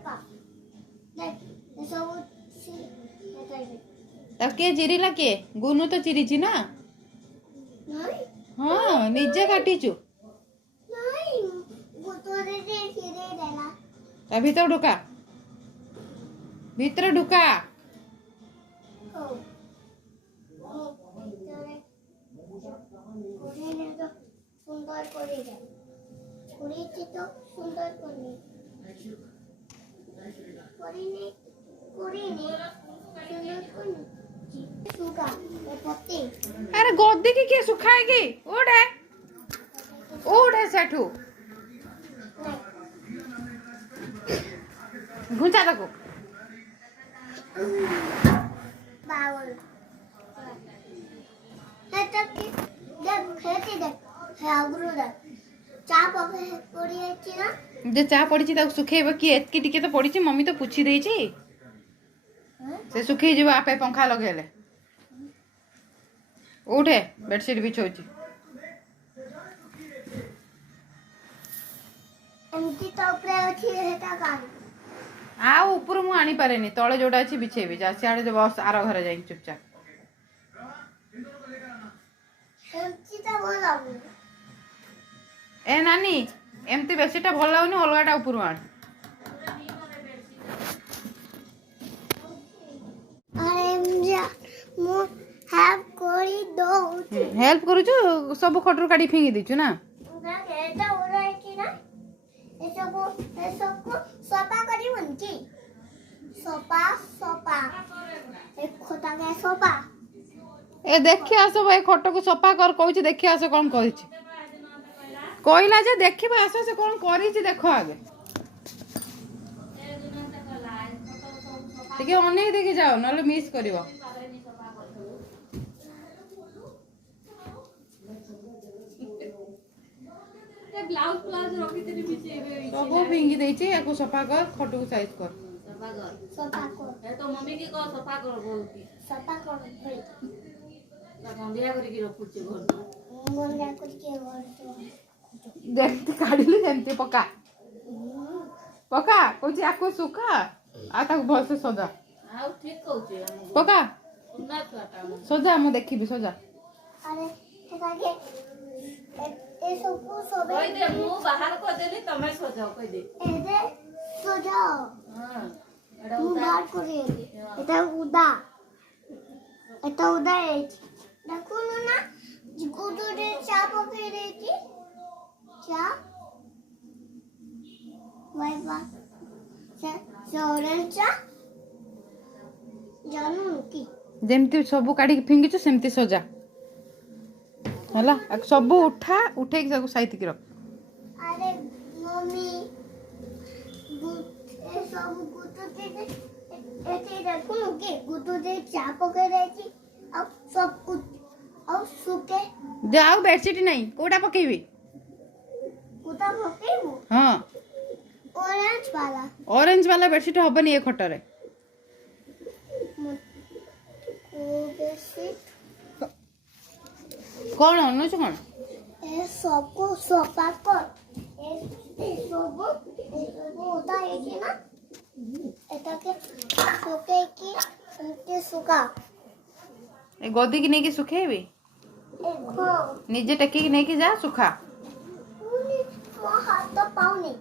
देखा देख ये सब ତାକୁ କିଏ ଚିରିଲା କିଏ? ଗୁନୁ ତ ଚିରିଛି ନା। नहीं ହଁ ନିଜେ କାଟିଛୁ। नहीं गुतोरे दे फिरे देला ତା ଭିତରେ ଢୁକା, ଭିତରେ ଢୁକା। ओ ভিতরে করে নে তো সুন্দর করে দে করেছি তো সুন্দর করে করিনি করিনি সুন্দর করে सुगा ये पत्ते अरे गोदी की किए सुखाएगी? उड़े उड़े सेठू घुंचा तको बावल है तक देख खेती देख है अगरू देख चा पके पड़ी है ना जे चा पड़ी ताको सुखेब कि एतकी टिके तो पड़ी मम्मी तो पूछी देची से सुखी जीव आपे पंखा लगेले। उठे बेडशीट बिछौची एमती तो ऊपर अछि हेता कान आ ऊपर मु आनी पारेनी तळे जोडा अछि बिछेबी जा सियाडे जे बस आरो घरे जाई चुपचाप एमती तो बोला ए नानी एमती बेडशीटा भल लागुनी अलगाटा ऊपर आण। अरे मुझे मु हेल्प करी दो हेल्प करूछु सब खटरू काढी फिंगी दिछु ना एटा ओरा कि ना ए सब को सोपा करी बनकी सोपा सोपा एक खोता के सोपा ए देखि आसो भाई खट को सफा कर कहूछि देखि आसो कोन कहिछि कहला जे देखिबा आसो से कोन करिछि देखो आगे ठीक है अनेक देखि जाओ नले मिस करिवो ब्लाउज प्लाउज रखी तेरी पीछे सब फिंगी देछि याको सफा कर खटू को साइज कर सोपा को ए तो मम्मी की कह सफा कर बोलती सोपा को भाई ता गंदिया करी की रखुची घर मुंडा कुछ के और देखते काढिले जेमते पका पका कहछि याको सुखा आ ताको भल से सजा आउ ठीक कहउची पका उन्ना छाटा सजा मु देखिबी सजा अरे हेता के ए सब को सबे कह दे मु बाहर को देली तमे सजाओ कह दे ए दे सो जाओ हां एडा मु बाहर करे এটা উদা এটা উদা এইছি দেখুন না গুদুরে চা পকে রেছি চা वाइबा से ऑरेंज चा जानू की जेमती सब काढी फिंगिछु सेमती सजा हला सब उठा उठे के साइड की रख अरे मम्मी ए सब गुटू दे एते देखुन की गुटू दे चा पके रेची अब सब कुछ अब सुके जाओ बेडशीट नहीं कोडा पकेबी कुता पकेबो हां ऑरेंज वाला बेडशीट हबनी ए खटरे कौन अनुच कौन ए सबको सोपा कर ए सब होता है कि ना एटा के सुके की उनके सुका ए गोदी की नहीं की सुखेबी देखो निजे टेकी की नहीं की जा सुखा मो हाथ तो पाऊ नहीं